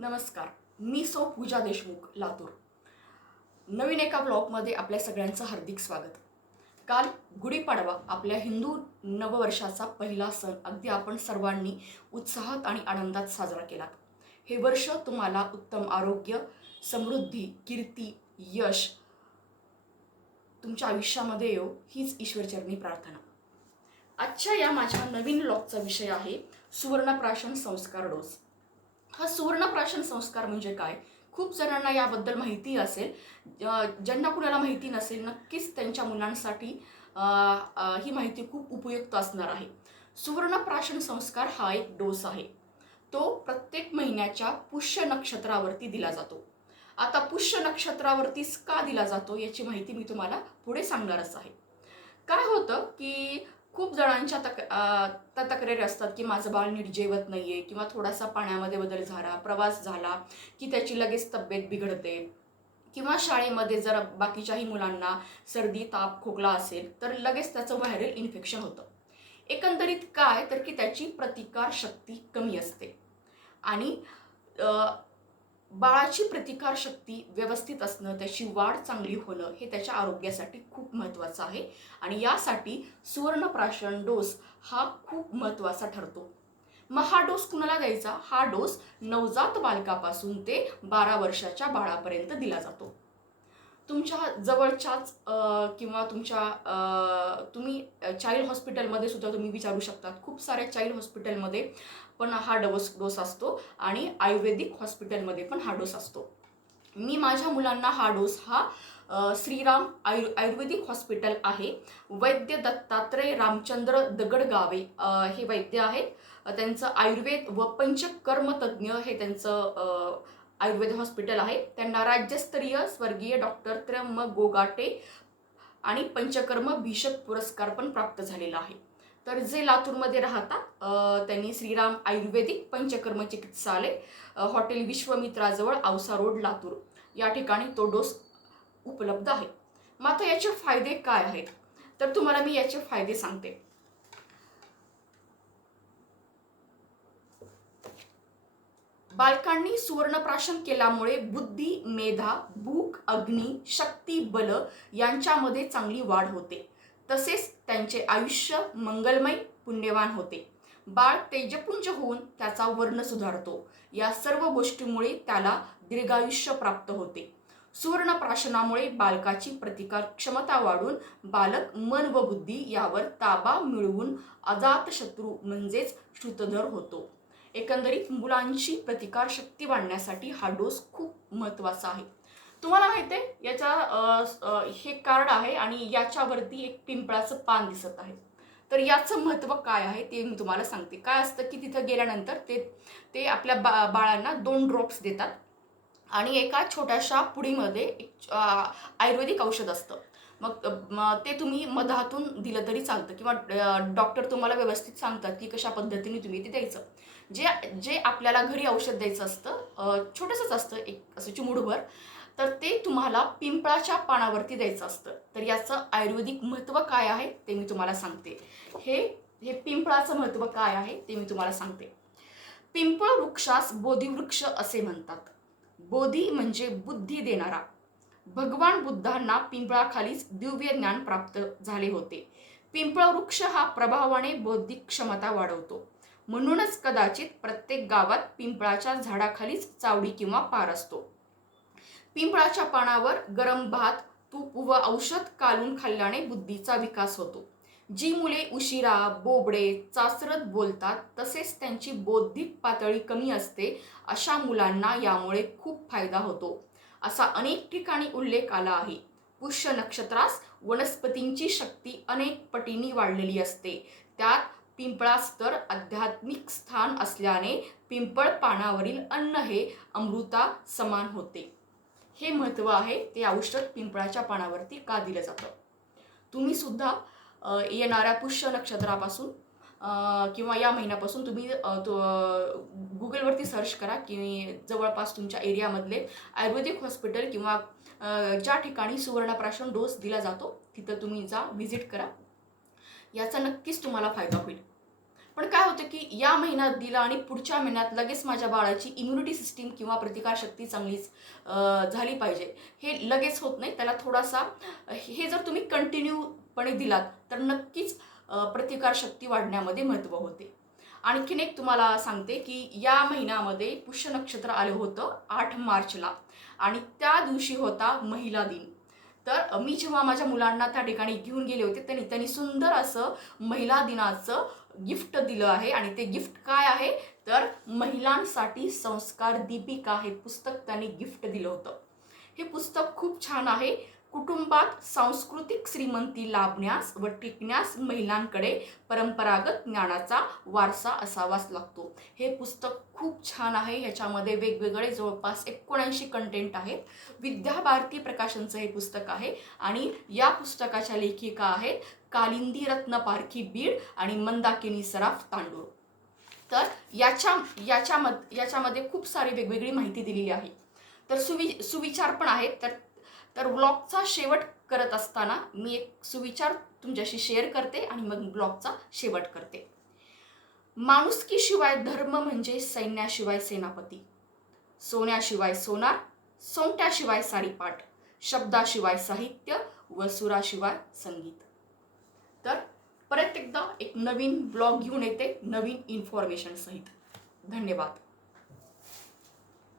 नमस्कार, मी पूजा देशमुख, लातूर. नवीन एका ब्लॉगमध्ये आपल्या सगळ्यांचं हार्दिक स्वागत. काल गुढीपाडवा आपल्या हिंदू नववर्षाचा पहिला सण अगदी आपण सर्वांनी उत्साहात आणि आनंदात साजरा केला. हे वर्ष तुम्हाला उत्तम आरोग्य, समृद्धी, कीर्ती, यश तुमच्या आयुष्यामध्ये येऊ हीच ईश्वरचरणी प्रार्थना. आजच्या या माझ्या नवीन ब्लॉगचा विषय आहे सुवर्णप्राशन संस्कार डोस. हा सुवर्णप्राशन संस्कार म्हणजे काय? खूप जणांना याबद्दल माहिती असेल. ज्यांना कुणाला माहिती नसेल नक्कीच त्यांच्या मुलांसाठी ही माहिती खूप उपयुक्त असणार आहे. सुवर्णप्राशन संस्कार हा एक डोस आहे. तो प्रत्येक महिन्याच्या पुष्य नक्षत्रावरती दिला जातो. आता पुष्य नक्षत्रावरतीच का दिला जातो याची माहिती मी तुम्हाला पुढे सांगणारच आहे. काय होतं की खूप जणांच्या तक्रारी असतात की माझं बाळ नीट जेवत नाहीये किंवा थोडासा पाण्यामध्ये बदल झाला, प्रवास झाला की त्याची लगेच तब्येत बिघडते, किंवा शाळेमध्ये जर बाकीच्याही मुलांना सर्दी, ताप, खोकला असेल तर लगेच त्याचं व्हायरल इन्फेक्शन होतं. एकंदरीत काय तर की त्याची प्रतिकार शक्ती कमी असते आणि बाळाची प्रतिकार शक्ती व्यवस्थित असणं, त्याची वाढ चांगली होणं हे त्याच्या आरोग्यासाठी खूप महत्त्वाचं आहे आणि यासाठी सुवर्णप्राशन डोस हा खूप महत्त्वाचा ठरतो. मग हा डोस कुणाला द्यायचा? हा डोस नवजात बालकापासून ते 12 वर्षाच्या बाळापर्यंत दिला जातो. तुमच्या जवळच्याच किंवा तुम्ही चाइल्ड हॉस्पिटलमध्ये सुद्धा तुम्ही विचारू शकतात. खूप साऱ्या चाइल्ड हॉस्पिटलमध्ये पण हा डोस असतो आणि आयुर्वेदिक हॉस्पिटलमध्ये पण हा डोस असतो. मी माझ्या मुलांना हा डोस श्रीराम आयुर्वेदिक हॉस्पिटल आहे, वैद्य दत्तात्रय रामचंद्र दगडगावे हे वैद्य आहेत. त्यांचं आयुर्वेद व पंचकर्म तज्ज्ञ हे त्यांचं आयुर्वेद हॉस्पिटल आहे. त्यांना राज्यस्तरीय स्वर्गीय डॉक्टर त्र्यंबक गोगाटे आणि पंचकर्म भीषक पुरस्कार पण प्राप्त झालेला आहे. तर जे लातूरमध्ये राहतात त्यांनी श्रीराम आयुर्वेदिक पंचकर्म चिकित्सालय, हॉटेल विश्वमित्राजवळ, औसा रोड, लातूर या ठिकाणी तो डोस उपलब्ध आहे. मात्र याचे फायदे काय आहेत तर तुम्हाला मी याचे फायदे सांगते. बालकांनी सुवर्णप्राशन केल्यामुळे बुद्धी, मेधा, भूक, अग्नी, शक्ती, बल यांच्यामध्ये चांगली वाढ होते. तसेच त्यांचे आयुष्य मंगलमय, पुण्यवान होते. बाळ तेजपुंज होऊन त्याचा वर्ण सुधारतो. या सर्व गोष्टींमुळे त्याला दीर्घायुष्य प्राप्त होते. सुवर्णप्राशनामुळे बालकाची प्रतिकार क्षमता वाढून बालक मन व बुद्धी यावर ताबा मिळवून अजातशत्रू म्हणजेच श्रुतधर होतो. एकंदरीत मुलांची प्रतिकार शक्ती वाढण्यासाठी हा डोस खूप महत्त्वाचा आहे. तुम्हाला माहिती आहे याचा हे कार्ड आहे आणि याच्यावरती एक पिंपळाचं पान दिसत आहे. तर याचं महत्त्व काय आहे ते मी तुम्हाला सांगते. काय असतं की तिथं गेल्यानंतर ते आपल्या बाळांना 2 ड्रॉप्स देतात आणि एका छोट्याशा पुडीमध्ये एक आयुर्वेदिक औषध असतं. मग ते तुम्ही मधातून दिलं तरी चालतं किंवा डॉक्टर तुम्हाला व्यवस्थित सांगतात की कशा पद्धतीने तुम्ही ते द्यायचं. जे आपल्याला घरी औषध द्यायचं असतं छोटंसंच असतं, एक असं चिमूटभर, तर ते तुम्हाला पिंपळाच्या पानावरती द्यायचं असतं. तर याचं आयुर्वेदिक महत्त्व काय आहे ते मी तुम्हाला सांगते. हे पिंपळाचं महत्त्व काय आहे ते मी तुम्हाला सांगते. पिंपळ वृक्षास बोधिवृक्ष असे म्हणतात. बोधी म्हणजे बुद्धी देणारा. भगवान बुद्धांना पिंपळाखालीच दिव्य ज्ञान प्राप्त झाले होते. पिंपळ वृक्ष हा प्रभावाने बौद्धिक क्षमता वाढवतो. म्हणूनच कदाचित प्रत्येक गावात पिंपळाच्या झाडाखालीच चावडी किंवा पार असतो. पिंपळाच्या पानावर गरम भात, तूप व औषध कालून खाल्ल्याने बुद्धीचा विकास होतो. जी मुले उशिरा, बोबडे, चाचरत बोलतात तसेच त्यांची बौद्धिक पातळी कमी असते अशा मुलांना यामुळे खूप फायदा होतो असा अनेक ठिकाणी उल्लेख आला आहे. पुष्य नक्षत्रास वनस्पतींची शक्ती अनेक पटींनी वाढलेली असते. त्यात पिंपळास तर आध्यात्मिक स्थान असल्याने पिंपळ पानावरील अन्न हे अमृता समान होते. हे महत्त्व आहे ते औषध पिंपळाच्या पानावरती का दिलं जातं. तुम्ही सुद्धा येणाऱ्या पुष्य नक्षत्रापासून किंवा या महिन्यापासून तुम्ही गुगलवरती सर्च करा की जवळपास तुमच्या एरियामधले आयुर्वेदिक हॉस्पिटल किंवा ज्या ठिकाणी सुवर्णप्राशन डोस दिला जातो तिथं तुम्ही जा, व्हिजिट करा. याचा नक्कीच तुम्हाला फायदा होईल. पण काय होतं की या महिन्यात दिलं आणि पुढच्या महिन्यात लगेच माझ्या बाळाची इम्युनिटी सिस्टीम किंवा प्रतिकारशक्ती चांगलीच झाली पाहिजे, हे लगेच होत नाही. त्याला थोडासा हे जर तुम्ही कंटिन्यूपणे दिलात तर नक्कीच प्रतिकारशक्ती वाढण्यामध्ये महत्त्व होते. आणखीन एक तुम्हाला सांगते की या महिन्यामध्ये पुष्य नक्षत्र आलं होतं 8 मार्चला आणि त्या दिवशी होता महिला दिन. तर मी जेव्हा माझ्या मुलांना त्या ठिकाणी घेऊन गेले होते त्यांनी सुंदर असं महिला दिनाचं गिफ्ट दिलं आहे आणि ते गिफ्ट काय आहे तर महिलांसाठी संस्कार दीपिका हे पुस्तक त्यांनी गिफ्ट दिलं होतं. हे पुस्तक खूप छान आहे. कुटुंबात सांस्कृतिक श्रीमंती लाभण्यास व टिकण्यास महिलांकडे परंपरागत ज्ञानाचा वारसा असावाच लागतो. हे पुस्तक खूप छान आहे. ह्याच्यामध्ये वेगवेगळे जवळपास 79 कंटेंट आहेत. विद्या भारती प्रकाशनचं हे पुस्तक आहे आणि या पुस्तकाच्या लेखिका आहेत कालिंदी रत्न पारखी बीड आणि मंदाकिनी सराफ तांडूळ. तर याच्यामध्ये खूप सारी वेगवेगळी माहिती दिलेली आहे. तर सुविचार पण आहेत. तर ब्लॉगचा शेवट करत असताना मी एक सुविचार तुमच्याशी शेअर करते आणि मग ब्लॉगचा शेवट करते. माणुसकीशिवाय धर्म म्हणजे सैन्याशिवाय सेनापती, सोन्याशिवाय सोनार, सोंगट्याशिवाय साडीपाट, शब्दाशिवाय साहित्य व सुराशिवाय संगीत. तर परत एकदा एक नवीन ब्लॉग घेऊन येते नवीन इन्फॉर्मेशन सहित. धन्यवाद.